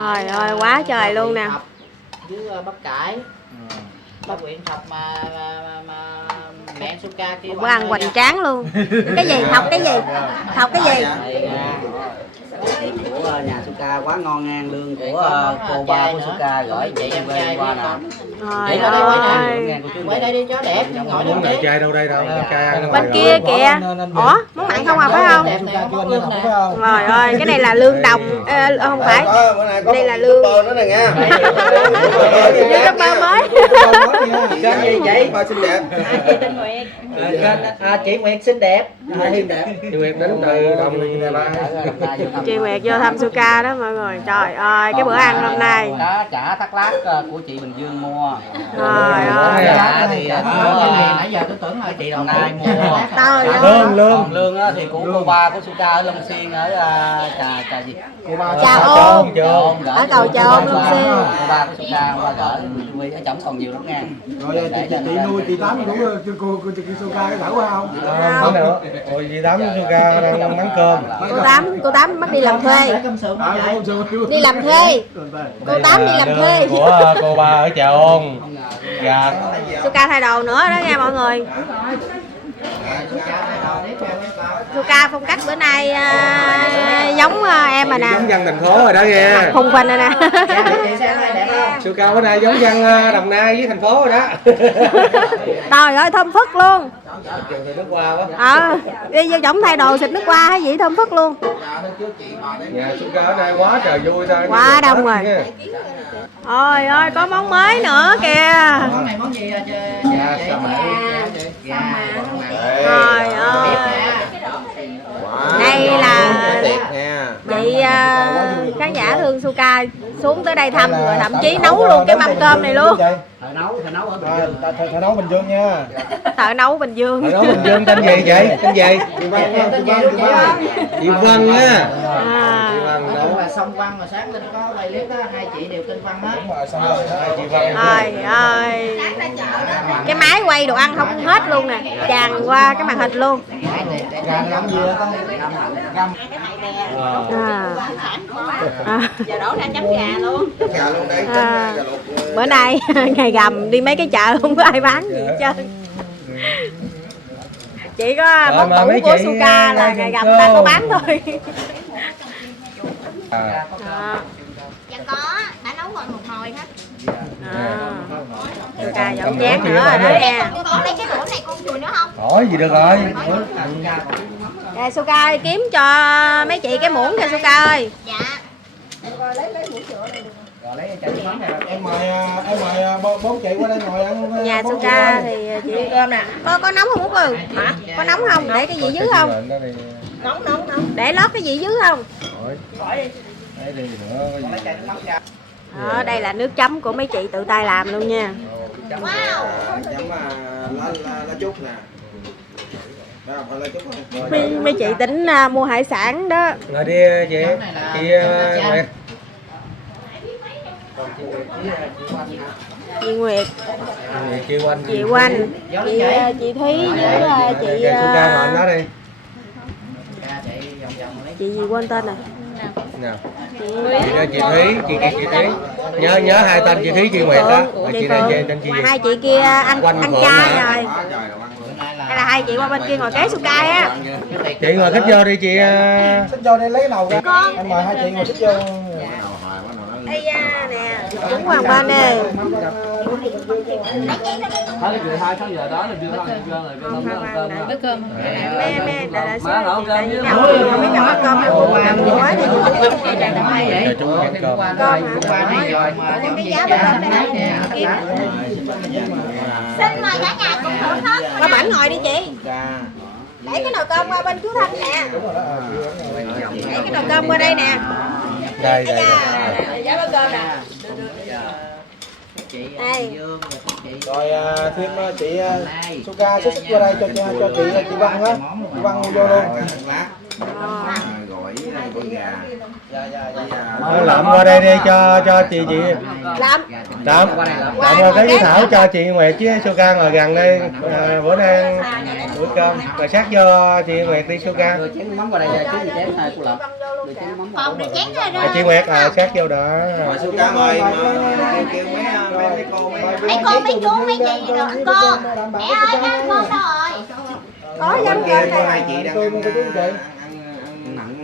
Trời ơi quá trời luôn nè. Với bắp cải. Bác Quyện Thọc mà mẹ Suka kêu Bữa ăn hoành tráng luôn. Cái gì? Thọc cái gì? Thọc cái gì? Của nhà Suka quá ngon ngang, lương của cô ba của Suka gửi chị em về qua nè. Trời ơi. Quay đây đi cho đẹp, ngồi đi chứ. Chai đâu đây đâu, chai Bên kia kìa. Ủa, món mặn không à phải không? Trời ơi, cái này là lương đồng, không phải. Đây là lương. nữa nè nha. YouTuber mới. Kênh gì chị? Xinh đẹp. Chị tên Nguyệt. Chị Nguyệt xinh đẹp. Chị Nguyệt đến từ Đồng Nai. Chị Nguyệt vô thăm Suka đó mọi người. Trời ơi, cái bữa ăn hôm nay. Cá chả thác lát của chị Bình Dương mua. Trời ơi. Nãy giờ tôi tưởng là chị Đồng Nai mua. Trời ơi. Còn lương thì của cô ba của Suka ở Long Xuyên ở trà gì? Cô ba Trà Ôn. Ở cầu Trà Ôn Long Xuyên. Cô ba của Suka qua gửi vì ở chổng còn nhiều lắm nha. Rồi chị nuôi chị Tám cũng cô Suka cái thử không? Không nữa. Ôi chị Tám Suka đang mắng cơm. Cô Tám bắt đi làm thuê. Đi làm thuê. Cô Tám đi làm thuê. Của cô ba ở Trà Ôn. Dạ. Suka thay đồ nữa đó nha mọi người. Suka phong cách bữa nay giống em rồi nè. Giống dân thành phố rồi đó nha. Phùng phình rồi nè. Suka bữa nay giống dân Đồng Nai với thành phố rồi đó. Trời ơi thơm phức luôn. Trường nước qua quá. Đi vô chổng thay đồ xịt nước qua hay gì thơm phức luôn. Nhà Suka ở đây quá trời vui ta. Quá đông rồi. Ôi ơi có món mới nữa kìa. Món này món gì Trời ơi. Đây là chị khán giả thương Suka xuống tới đây thăm rồi thậm chí nấu luôn cái mâm cơm này luôn. Thợ nấu ở Bình Dương. Thợ nấu Bình Dương nha. Thợ nấu Bình Dương. Thợ nấu Bình Dương tên gì vậy? Tên gì? Chị Vân á. Đúng là Song Văn mà sáng lên có bài clip đó, hai chị đều tên Văn hết. Trời ơi. Cái máy quay đồ ăn không hết luôn nè, tràn qua cái màn hình luôn. Giờ đổ ra chấm gà luôn. Bữa nay ngày rằm đi mấy cái chợ không có ai bán gì hết trơn. Chỉ có món tủ của Suka là ngày rằm ta có bán thôi. Dạ có, đã nấu rồi một nồi hết. Suka dọn chén nữa rồi đó nha. Con lấy cái đũa này con chùi nữa không? Hỏi gì được rồi. Nè Suka ơi, kiếm cho mấy chị cái muỗng kìa Suka ơi. Dạ. Em mời bốn chị qua đây ngồi ăn. Nhà Suka thì chị cơm nè. Có nóng không Út ơi? Hả? Có nóng không? Để cái gì dưới không? Nóng. Để lót cái gì dưới không? Đây là nước chấm của mấy chị tự tay làm luôn nha. Wow. Chấm lá trúc nè. Mấy chị tính mua hải sản đó. Ngồi đi chị. Chị Nguyệt. Chị Nguyệt. Chị Oanh. Chị Oanh. Chị Thúy với chị Suka ngồi đó đi. chị gì quên tên rồi. Nào. Chị Thúy, chị Thúy. Nhớ hai tên chị Thúy, chị Nguyệt đó. Chị này tên chị gì? Hai chị kia anh trai rồi. Đây là hai chị qua bên kia ngồi kế Suka á. Chị ngồi khích vô đi chị. Xích vô đây lấy đầu ra. Em mời hai chị ngồi xích vô. Đây nè, đúng hoàng bên nè. Với cơm. Mẹ đã xíu. Không biết đâu ăn cơm hay buồn làm gì quá thì Xin mời cả nhà cùng thưởng thức. qua bển ngồi đi chị. Để cái nồi cơm qua bên chú Thanh nè. Để cái nồi cơm qua đây nè. Đây. Giá bát cơm nè. Đây. Rồi thêm chị Suka xích qua đây cho chị Văn á. Chị Văn vô luôn. Lậm qua đây đi cho chị Làm Lậm qua cái với Thảo cho chị Nguyệt với Suka ngồi gần đây. Bữa nay ăn bữa cơm rồi sát vô chị Nguyệt đi Suka. Rồi chén mắm qua đây chứ gì chén hai cô Lộc. Còn được chén rồi đó. Chị Nguyệt sát vô đó. Suka mời kêu mấy cô Mấy chú mấy chị rồi anh cô. Mẹ ơi hai con đâu rồi? có dám cơm này. hai chị đang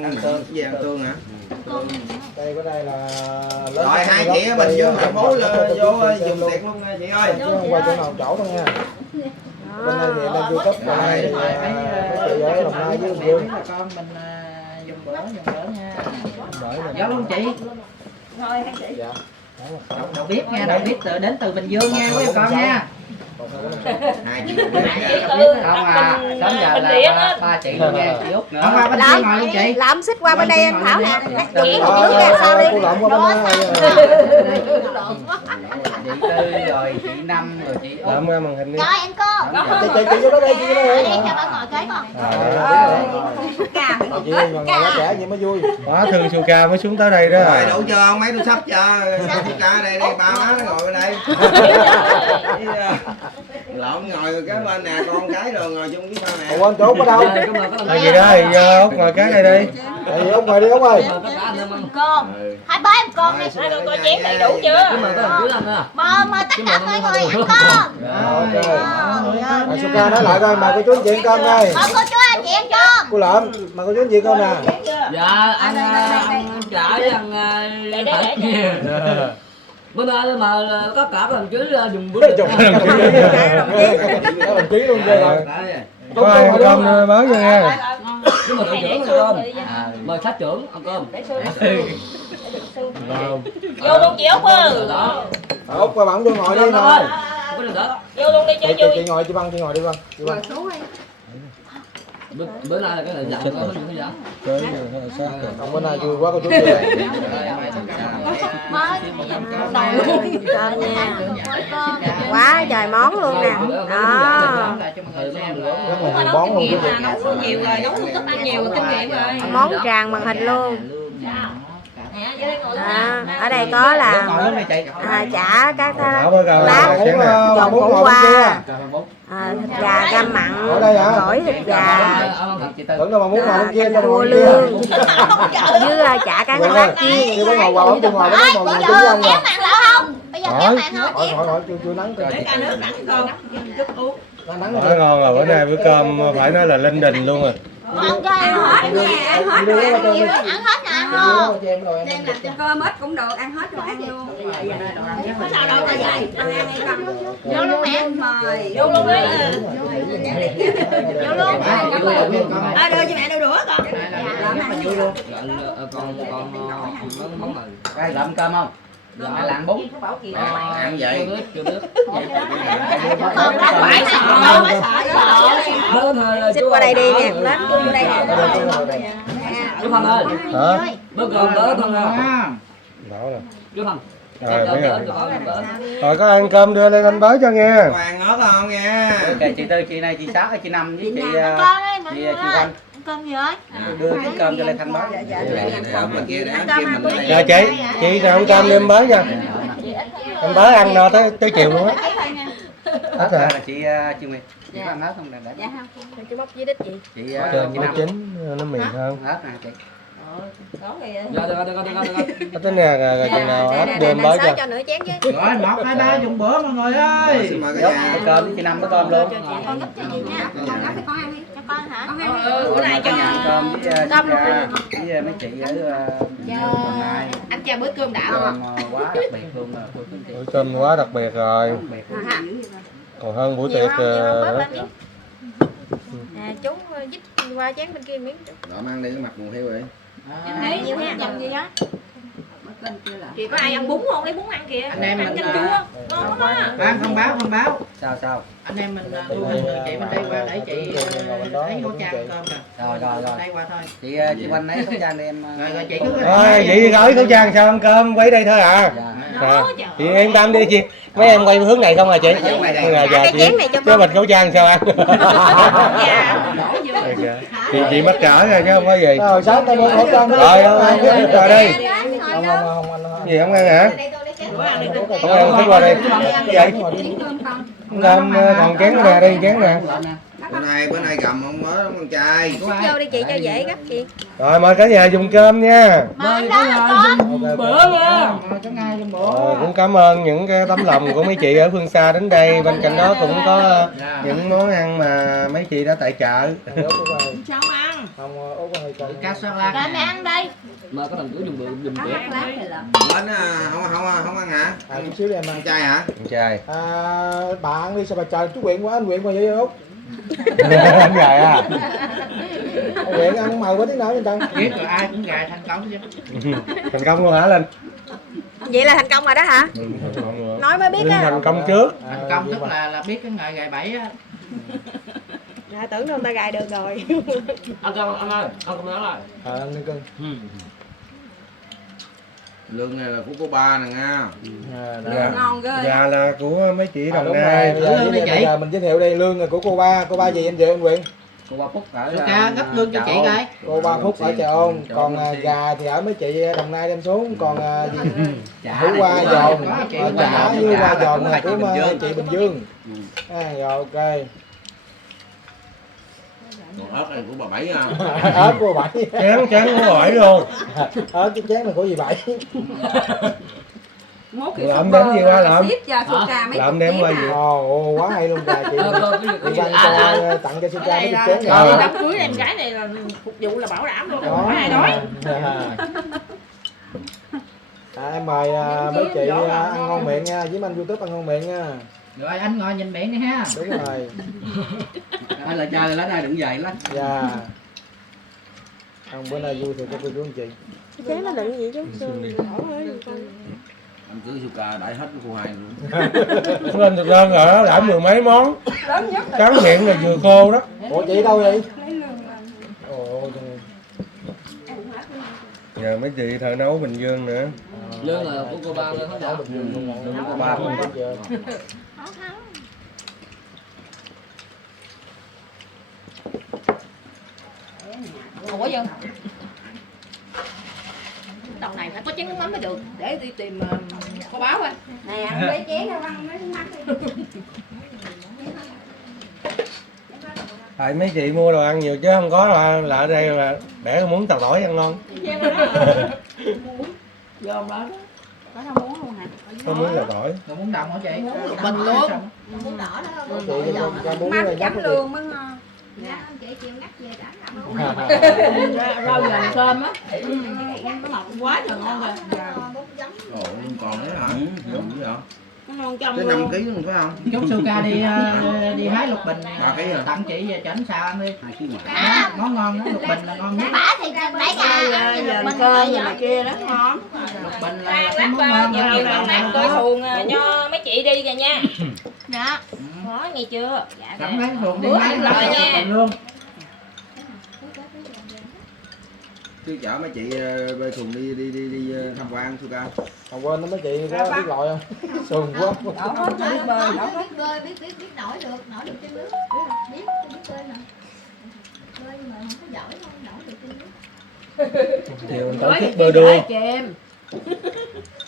ăn tương hả? Đây có đây là rồi hai chị mình vô hộp bố vô dùng tiền luôn nha chị ơi. Không qua chỗ nào chỗ đâu nha. Bên đây thì đang vô cấp này chị ở Đồng Nai với Bình Dương. Con mình dùng bữa nha. Giáo luôn chị. Thôi hai chị. Đâu biết nha, đâu biết đến từ Bình Dương nha quý con nha. Hai chị Không à, sớm giờ là ba chị luôn nha, chị Út nữa. Không qua bên đây ngồi luôn chị. Làm xích qua bên đây anh Thảo nè. Chị một nước ra sao đi. Cô Lộng qua bên Chị Tư rồi chị Năm rồi chị Út. Lậm ra màn hình đi. Rồi anh cô. chị vô đó đây, chị vô đó Đây đây. cho bạn ngồi kế con. Chị ngồi lá trẻ vậy mới vui. Quá thương Suka mới xuống tới đây đó. Rồi đủ chưa không? Mấy tôi sắp cho. Suka đây đây ba má nó ngồi bên đây. Lộn ngồi cái bên nè, con cái rồi ngồi chung với sao nè. Quên chỗ ở đâu? Cái gì đó thì Út ngồi cái này đi. Thì Út ngồi đi Út ơi. Cơm. Hai bữa em cơm đi. Hai con chén đầy đủ chưa? Mời tất cả mọi người ăn cơm. Suka nói lại coi, mời cô chú anh chị ăn cơm đây. Mời cô chú anh chị ăn cơm. Cô Lậm, mời cô chú anh chị cơm nè. Dạ ăn chả với ăn thịt nhiều. Bữa nay mà có cả đồng chí dùng bữa Đồng chí luôn ghê rồi. Có ai ăn cơm mới chưa nghe. nhưng mà đội trưởng ăn cơm mời khách trưởng ăn cơm. Vô luôn chị Út ơi. Út qua bạn vô ngồi đi nè. Vô luôn đi cho vui. Chị ngồi, chị Văn đi Văn. Chị Văn. Bữa nay là cái này dặn nó không dặn. Còn bữa nay vui quá cô chú chị. Cơm nha. Quá trời món luôn nè. Đó. Rất là nhiều món luôn. Nấu nhiều rồi, nấu thức ăn nhiều rồi, kinh nghiệm rồi. Món tràn màn hình luôn. Ở đây có là chả các lá trộn khổ qua, thịt gà cam mặn, gỏi thịt gà, Tưởng đâu mà muốn ngồi bên kia cho cua lương với chả cá lát chiên. Chị có ngồi vào không? Ngồi đó ngồi Bây chung với ông giờ nè. kéo mặn lỡ không? Bây giờ kéo mặn không? Hỏi chưa nắng rồi. Quá ngon rồi, bữa nay bữa cơm phải nói là linh đình luôn rồi. Ăn cho em hết nha, ăn hết rồi ăn nhiều lắm, ăn hết nè ăn luôn. Cơm ít cũng được, ăn hết rồi ăn luôn. Có sao đâu mà vậy? Ăn ăn hay không? Vô luôn mẹ. Mời. Vô luôn đi. Vô luôn. Đưa cho mẹ đôi đũa con. Con món mì. Lậm cơm không? Dạ lạng bún. Ăn vậy. Xích qua đây đi nè, lát qua đây nè. Chú Phong ơi. Hả? Bữa cơm đỡ thân không? Đổ rồi. Chú Phong. Rồi biết rồi. Rồi có ăn cơm đưa lên anh bới cho nghe. Hoàng ngó không nha. Chị Tư, chị này, chị Sáu, chị Năm với chị Văn. Cơm gì ơi? Đưa cái cơm cho lên Thanh Bá. Rồi chị nào ăn cơm đi em bới nha. Em bới ăn no tới chiều luôn á. Hết rồi. Chị Nguyệt. Chị có ăn hết không? Dạ không. Chị móc với đít gì? Chị Cơm nó chín, nó mềm hơn. hết nè chị. Dạ được. Hết tới nè, rồi chừng nào hết đưa em bới cho. Cho nửa chén chứ. Rồi 1, 2, 3 dùng bữa mọi người ơi. Cái cơm với chị Năm với cơm luôn. Con gấp cho gì nha. Con gấp thì con ăn đi. Cho con hả? Bữa nay cho Cơm với mấy chị ở Đồng Nai. anh cho bữa cơm đã. Cơm quá đặc biệt luôn rồi. Bữa cơm quá đặc biệt rồi. Còn hơn buổi tiệc nữa. Chú dít qua chén bên kia miếng. Đó mang đi cái mặt mùi heo rồi. Thấy nhiều ha, chậm gì á? Chị có ai ăn bún không? Lấy bún ăn kìa. Anh em mình chanh chua. Ngon lắm á. Ban thông báo. Sao? Anh em mình đưa chị bên đây qua để chị lấy hỗ trợ cơm nè. Rồi. Đây qua thôi. Chị Văn lấy khẩu trang đi em. Rồi chị cứ Rồi vậy gói khẩu trang sao ăn cơm quấy đây thôi à. Dạ. Chị yên tâm đi chị, mấy em quay hướng này không à chị? Cái chén này cho chứ mình khẩu trang sao ăn? Chị mắc cỡ rồi chứ không có gì. Rồi sáng nay khẩu trang Rồi đây. Gì không ăn hả? Không ăn thức qua đây. Vậy? Cơm còn chén nè, đây chén nè. Bữa nay cầm không mới con trai. Vô đi chị cho dễ gấp chị. Rồi mời cả nhà dùng cơm nha. Mời cả nhà dùng bữa nha. Cũng cảm ơn những cái tấm lòng của mấy chị ở phương xa đến đây. Bên cạnh đó cũng có những món ăn mà mấy chị đã tài trợ. Sao ăn? Cá sốt lát. Cả mẹ ăn đây. Mà có thằng chú dùng bữa dùng bữa. Bánh không ăn hả? Chút xíu đi em ăn chay hả? Con trai. Bạn đi sao bà trời chú Quyện quá, anh Quyện qua vậy không? Anh gài à? Quyện ăn màu quá tí nào vậy ta? Biết rồi ai cũng gài thành công chứ. Thành công luôn hả Linh? Vậy là thành công rồi đó hả? Nói mới biết Linh á. thành công trước. Thành công tức là biết cái ngày gài bẫy á. Dạ, tưởng đâu ta gài được rồi. Ăn cơm anh ơi, ăn cơm đó rồi. Ăn đi cưng. Lương này là của cô ba nè nha. Ngon ghê. Dạ là của mấy chị Đồng Nai. Bây giờ mình giới thiệu đây, lương là của cô ba gì anh về anh Quyện? Cô ba Phúc ở Ca gấp lương cho chị coi. Cô ba Phúc ở Chợ Ôn, còn gà thì ở mấy chị Đồng Nai đem xuống, còn Hữu Hoa Giòn, chả với Hoa Giòn là của chị Bình Dương. Rồi ok. Còn ớt này của bà Bảy nha. Ớt của bà Bảy. Chén của hỏi luôn. Ớt cái chén này của gì Bảy? Mốt cái Lợm đến gì qua lợm? Lợm đem qua gì? Ồ, quá hay luôn gà chị. Chị Văn cho tặng cho Suka cái chén Rồi này. đám cưới em gái này là phục vụ là bảo đảm luôn, không có ai đói. Em mời mấy chị ăn ngon miệng nha, với anh YouTube ăn ngon miệng nha. Rồi anh ngồi nhìn miệng đi ha. Đúng rồi. Ai là cha lá này đừng dày lắm. Dạ. Ông bữa nay vui thì cho cô chú anh chị. Cái chén nó đựng gì chứ? Anh cứ Suka đãi hết cô hai luôn. Lên thực đơn rồi đó, đã mười mấy món. Tráng miệng là vừa khô đó. Ủa chị đâu vậy? Ồ. Giờ mấy chị thợ nấu Bình Dương nữa. Lương là của cô ba lên hết rồi. Cô ba cũng hết giờ. Ủa dân đầu này phải có chén nước mắm mới được, để đi tìm cô báo coi. Nè, ăn lấy chén ra ăn mấy mắt đi. Tại mấy chị mua đồ ăn nhiều chứ không có là ở đây là để muốn tàu tỏi ăn ngon. Dòm đó. Có rau muống luôn hả? Có muốn tàu tỏi. Rồi muốn đồng hả chị? Bình luôn. Muống đỏ đó không? Chị ra muốn Mắt này chấm nhắc lương mới ngon. Dạ, chị chịu ngắt về trả Rau dầm cơm á. Nó mọc quá trời ngon rồi. Ồ, còn đấy hả? Đúng vậy. Nó ngon trong Tới luôn. 5 kg luôn phải không? Chút Suka đi hái lục bình 3 kg à? tặng chị về chảnh xào ăn đi. 2 kg mà. Món ngon đó, lục bình là ngon nhất. bả thì bả gà Dầm cơm rồi này kia đó ngon. Lục bình là cái món ngon Nhiều lần nãy tôi xuồng cho mấy chị đi kìa nha. dạ. Nói nghe chưa? Sẵn lấy xuồng đi Bữa hái ăn lục rồi nha. bình luôn. Cứ chở mấy chị bơi thùng đi tham quan Suka. Còn quên nó mấy chị có biết lội không? Sườn quá. Biết bơi, biết nổi được trên nước. Biết bơi nè. Bơi nhưng mà không có giỏi không nổi được trên nước. Chiều tổ chức bơi đua. Chèm.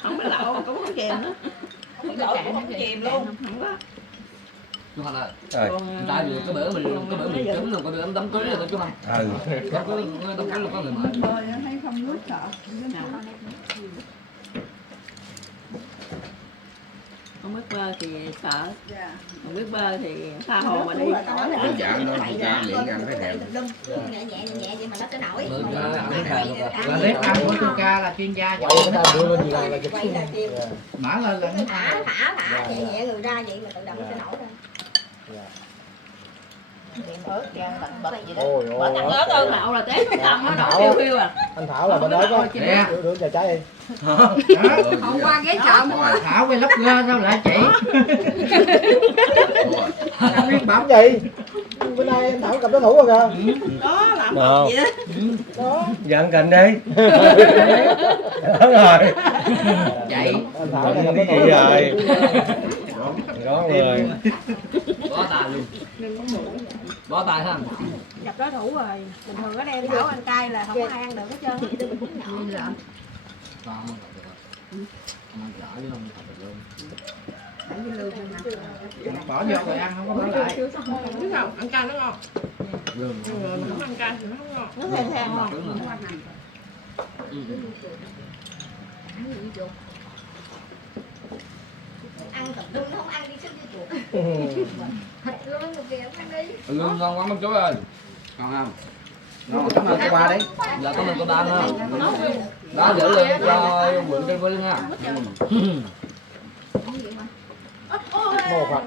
Không có lậu, cũng không chèm nữa. Không có cũng không chèm luôn. Không có. Chú Hành ơi. Rồi. Tại vì cái bữa mình chấm luôn, có được đám cưới rồi chú Hành. Đám cưới là có người mời. Bơi nó thấy không nước sợ. Không biết bơi thì sợ. Không biết bơi thì tha hồ mà đi. Đơn giản thôi, Suka miệng ăn phải thèm. Nhẹ vậy mà nó cái nổi. Là bếp ăn của Suka là chuyên gia Quay cái ta đưa lên gì này là chụp xuống. mở lên là Thả nhẹ người ra vậy mà tự động sẽ nổi ra. Ớt chan bật gì đó. Ôi Bỏ thằng ớt ơn lậu là té trong tâm nó phiêu phiêu à. anh Thảo là bên đó có. Đưa trà trái đi. Hôm qua ghé chợ mua. Thảo quay lóc gơ sao lại chị? Không biết bấm gì? Bữa nay anh Thảo cầm đối thủ rồi kìa. Đó làm Nào. một gì đó. Đó. Dặn cạnh đi. Đó rồi. Chạy. Anh Thảo này cầm đối thủ Vậy rồi. Đó rồi. Bó tay luôn. Bó tay ha. Gặp đối thủ rồi. Bình thường ở đây Thảo ăn cay là không có ai ăn được hết trơn. Còn ăn chả chứ không thật được luôn. Bỏ vô rồi ăn không có bỏ lại. Biết không? Ăn cay nó ngon. Lương. Mình không ăn cay thì nó không ngon. Nó thèm thèm không? Ăn tập trung nó không ăn đi sức như chuột. Thịt luôn một kìa không ăn đi. Lương ngon quá mấy chú ơi. Ngon không? Ngon, cảm ơn cô ba đấy. Dạ cảm ơn cô ba ha. Đó giữ lương cho Quỳnh trên với nha. Mồ Phật.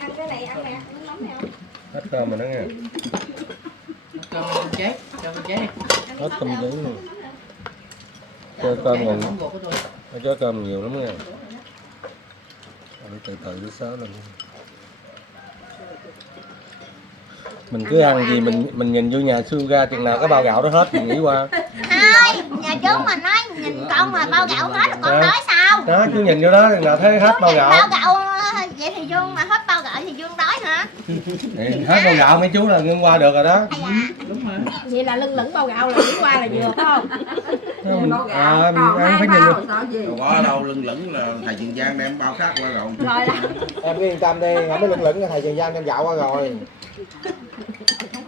Ăn cái này, ăn nè, nước mắm nè. Hết cơm rồi đó nghe. Cho con chết, cho con chết. Hết cơm giấy luôn. Chơi cơm còn chơi cơm nhiều lắm nha. Từ từ tới sớ lên. Mình cứ ăn gì mình nhìn vô nhà xương ra chừng nào cái bao gạo đó hết mình nghĩ qua. Hai, nhà chú mà nói nhìn con mà bao gạo hết con nói sao? Đó chứ nhìn vô đó chừng nào thấy hết bao gạo. Bao gạo vậy thì Dương mà hết bao gạo thì Dương đói hả? Thì hết bao gạo mấy chú là ngưng qua được rồi đó. Đúng rồi. Vậy là lưng lửng bao gạo là chuyển qua là vừa phải không? Mình ăn phải nhìn được. Đâu có đâu, lưng lửng là thầy Trường Giang đem bao khác qua rồi. Rồi đó. Em cứ yên tâm đi, không có lưng lửng thầy Trường Giang đem gạo qua rồi.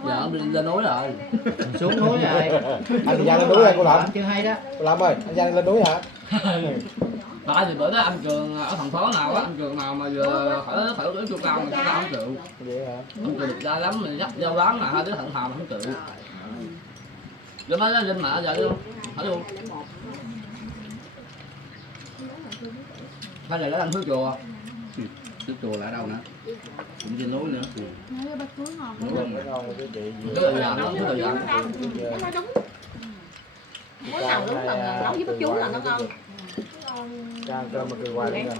Dạ lên núi rồi. Xuống núi rồi. Anh Trường Giang lên núi rồi cô Lâm. Chưa hay đó. Cô Lâm ơi, anh Giang lên núi hả? Tại thì bữa đó anh Trường ở thành phố nào á, anh Trường nào mà vừa phải tới chu cao mà chu cao không chịu. Vậy hả? Anh Trường được ra lắm, mình dắt dâu lắm mà hai đứa thận thò mà không chịu. Rồi mới lên mẹ giờ luôn, hỏi luôn. Hay là nó ăn thứ chùa. Trước chùa là ở đâu nữa? Cũng trên núi nữa. Nói bắt chuối ngon. Ngon rồi chứ chị. Thứ tự dặn, thứ tự dặn. Nó đúng. Món nào đúng là nấu với bắt chuối là nó ngon. Cha ăn cơm mà cười hoài luôn nè.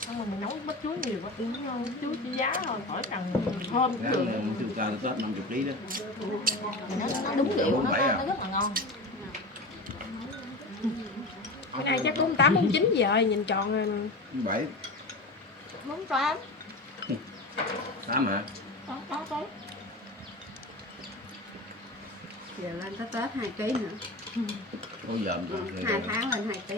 Xong rồi mình nấu bắp chuối nhiều quá, bắp chuối chỉ giá thôi, khỏi cần thơm cũng được. Chúng ta là Tết 50 kg đó. Nó đúng điệu, nó rất là ngon. Cái này chắc 48, 49 gì rồi, nhìn tròn rồi. 7, 48. 8 hả? Đó. Giờ lên tới Tết 2 kg nữa. Ôi giời. 2 tháng lên 2 kg.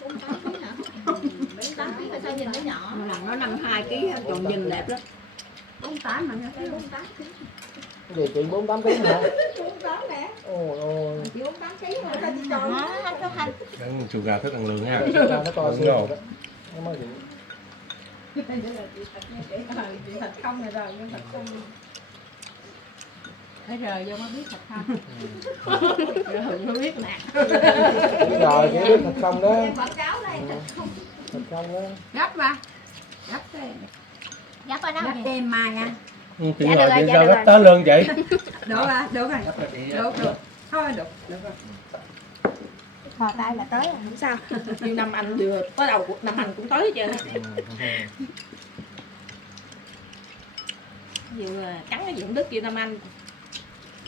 48 kg hả? 48 kg mà sao nhìn nó nhỏ? Lần nó 52 kg còn nhìn đẹp lắm. 48 mà nó 48 kg. Gì chị 48 kg hả? 48 nè. Ôi ôi. Chị 48 kg mà sao chị tròn nó hành. Ăn chuột gà thức ăn lương ha. Nó to xíu rồi đó. Nó mới gì? Thịt không này rồi, nhưng thịt không. Thấy rời vô mới biết thịt không. Rồi Hường mới biết nè. Rồi chỉ biết thịt không đó. Em phật cháu đây Thịt không đó. gấp ba. Gấp cái. Gấp ở đâu Gấp vậy? em mai nha. Chị ngồi chị sao gấp tới lương chị? Được rồi, được rồi. Được. Thôi được rồi. Thò tay là tới rồi, không sao. Như năm anh vừa tới đầu của năm anh cũng tới hết trơn á. Vừa cắn cái dưỡng đứt như năm anh.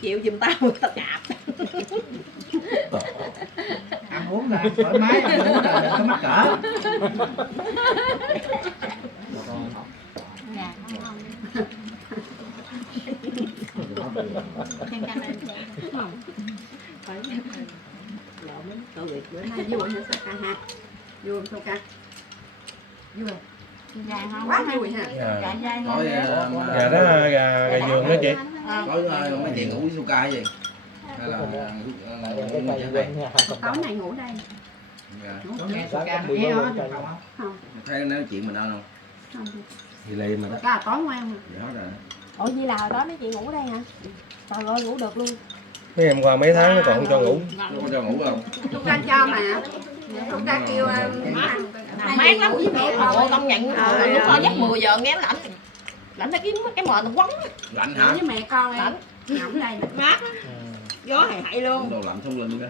Chịu giùm tao tao chạp. Ăn uống là thoải mái, ăn uống là đừng có mắc cỡ. Gà ngon. Thêm canh lên. Phải lộn đến tội việc bữa nay vui hả sao ca ha? Vui không sao ca? Vui. Gà ngon Quá vui ha. Gà dai ngon. Có Gà đó gà giường đó chị. có mấy chị ngủ với Suka gì? Hay là Tối nay ngủ đây. Có nghe Suka nó kéo hết phòng không? Không. Thấy nói chuyện mình đâu không? Không. Thì lì mà đó. Cả tối ngoan mà. Vậy hết rồi. Ủa vậy là hồi đó mấy chị ngủ ở đây hả? Trời ơi ngủ được luôn. Mấy em qua mấy tháng nó còn không cho ngủ. Có cho ngủ không? Chúng ta cho mà. Chúng ta kêu Mát lắm với mẹ. Ồ, công nhận lúc đó giấc 10 giờ nghe lạnh. Lạnh ta kiếm cái mền nó quấn. Lạnh hả? với mẹ con em. Ngủ đây nè. Mát á. gió hầy hậy luôn. Đồ lạnh không lưng ra.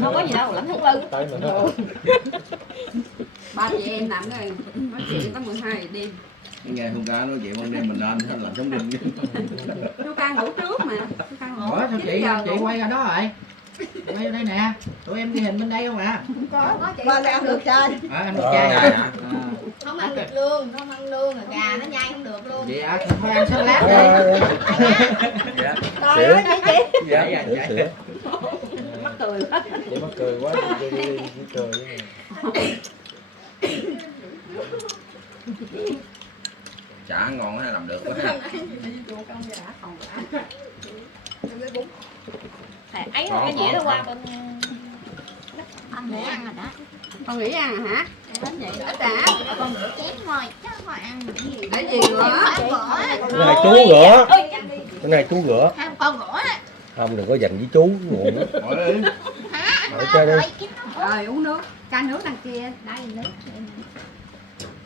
Không có gì đâu, lạnh thắt lưng. Ba chị em làm rồi nói chuyện tới 12 đêm. Nghe hôm cá nói chuyện ban đêm mình lên lạnh sống lưng. Chú ca ngủ trước mà. Chú ca ngủ. Ủa sao chị quay ra đó rồi? Quay ở đây nè. Tụi em ghi hình bên đây không ạ? Không có chị. Ba ăn được chơi. Ăn được chơi hả? Không ăn được lương, không ăn lương rồi gà nó nhai không được luôn. Vậy thôi ăn salad đi. Trời ơi chị. Dạ dạ dạ. Mắc cười quá. Chị mắc cười quá, chị cười. Chả ngon hay làm được quá. Ấy thôi cái dĩa nó qua bên ăn để ăn rồi đó. Con nghĩ ăn hả? Ít đã. Con rửa chén thôi, chứ không ăn gì. Để gì nữa? Cái này chú rửa. Cái này chú rửa. Không con rửa đó. Không, đừng có dành với chú nguội nữa. Ở chơi đi. Rồi uống nước. Ca nước đằng kia. Đây nước.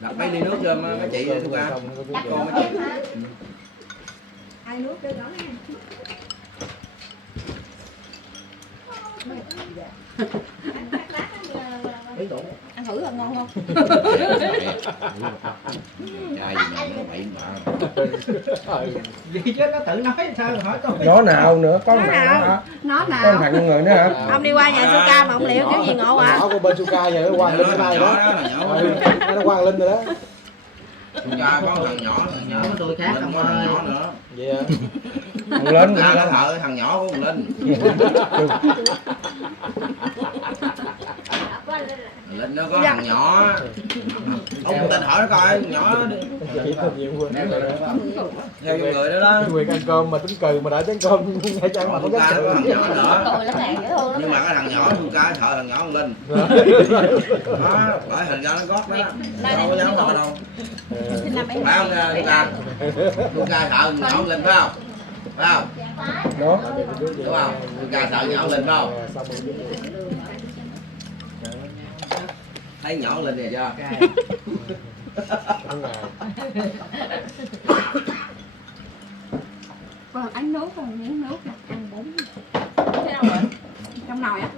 Đặt mấy ly nước cho mấy chị đi qua. Con mấy chị. Hai nước đưa đó nha. Ăn thử là ngon không? Trai gì mà nó bậy mà. Gì chứ nó tự nói sao hỏi tôi. Nó nào nữa, có thằng hả? Nó Có nào? thằng người nữa hả? Ông đi qua nhà Suka mà ông liệu kiểu gì ngộ à? Nhỏ của bên Suka giờ nó Quang Linh cái này đó. Nó Quang Linh rồi đó. Cha có thằng nhỏ Nhỏ của tôi khác không ơi. nhỏ nữa. Vậy à? Thằng lên. Cha nó thợ thằng nhỏ của thằng Linh. Linh nó có thằng nhỏ. Ông tên hỏi nó coi thằng nhỏ Chị thật nhiều quên. theo trong người đó đó. Quyền ăn cơm mà tính cười mà đợi chén cơm nghe chăng mà không dám Cha cười. có thằng nhỏ nữa. Cười lắm nè, dễ thương lắm. Nhưng mà cái thằng nhỏ con cái thợ thằng nhỏ con Linh. Đó, bởi hình ra nó gót đó. Đâu có dám ngồi đâu. Phải không Luca? Luca thợ thằng nhỏ con Linh phải không? Phải không? Đó. Đúng không? Luca thợ nhỏ con Linh phải không? Thấy nhỏ con Linh kìa chưa? Còn ăn nước còn miếng nước nè, ăn bún. Thế đâu rồi? Trong nồi á.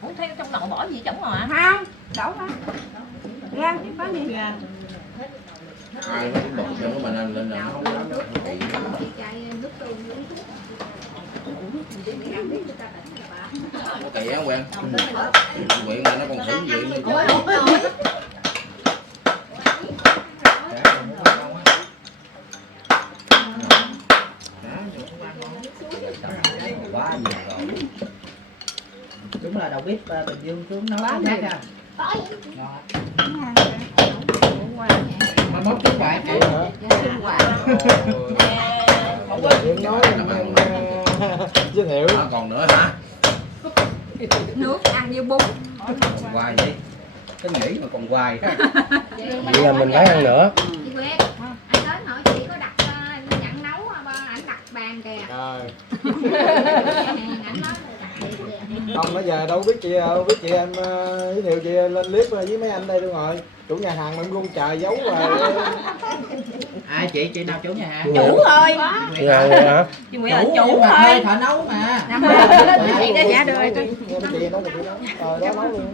Không thấy trong nồi bỏ gì trống rồi hả? Không, đổ ra. Ra, có gì? Ai nó cũng bột cho nó mình ăn lên là nó không dám. Nó kỳ á quen. Quyện mà nó còn thử quyện nữa. Quá nhiều rồi. Đúng là đầu bếp Bình Dương xuống nấu khác ha. Ngon. Mà mốt trước bạn chị. Xương quả. Chuyện nói giới thiệu. Còn nữa hả? Nước ăn như bún. Còn hoài vậy? Cái nghĩ mà còn hoài. Vậy là mình phải ăn nữa. Chị Quyên, anh đến hỏi chị có đặt nhận nấu ảnh đặt bàn kìa. Rồi. Ảnh nói Không bây giờ đâu biết chị đâu, biết chị em giới thiệu chị lên clip với mấy anh đây luôn rồi. Chủ nhà hàng em luôn chờ giấu rồi. Ai chị nào chủ nhà hàng? Chủ thôi. Dạ vậy hả? Chị Nguyễn là chủ nhưng mà thôi. thợ nấu mà. Chị đã giả đời. Nghe chị nói được chị nấu. Rồi đó nấu luôn.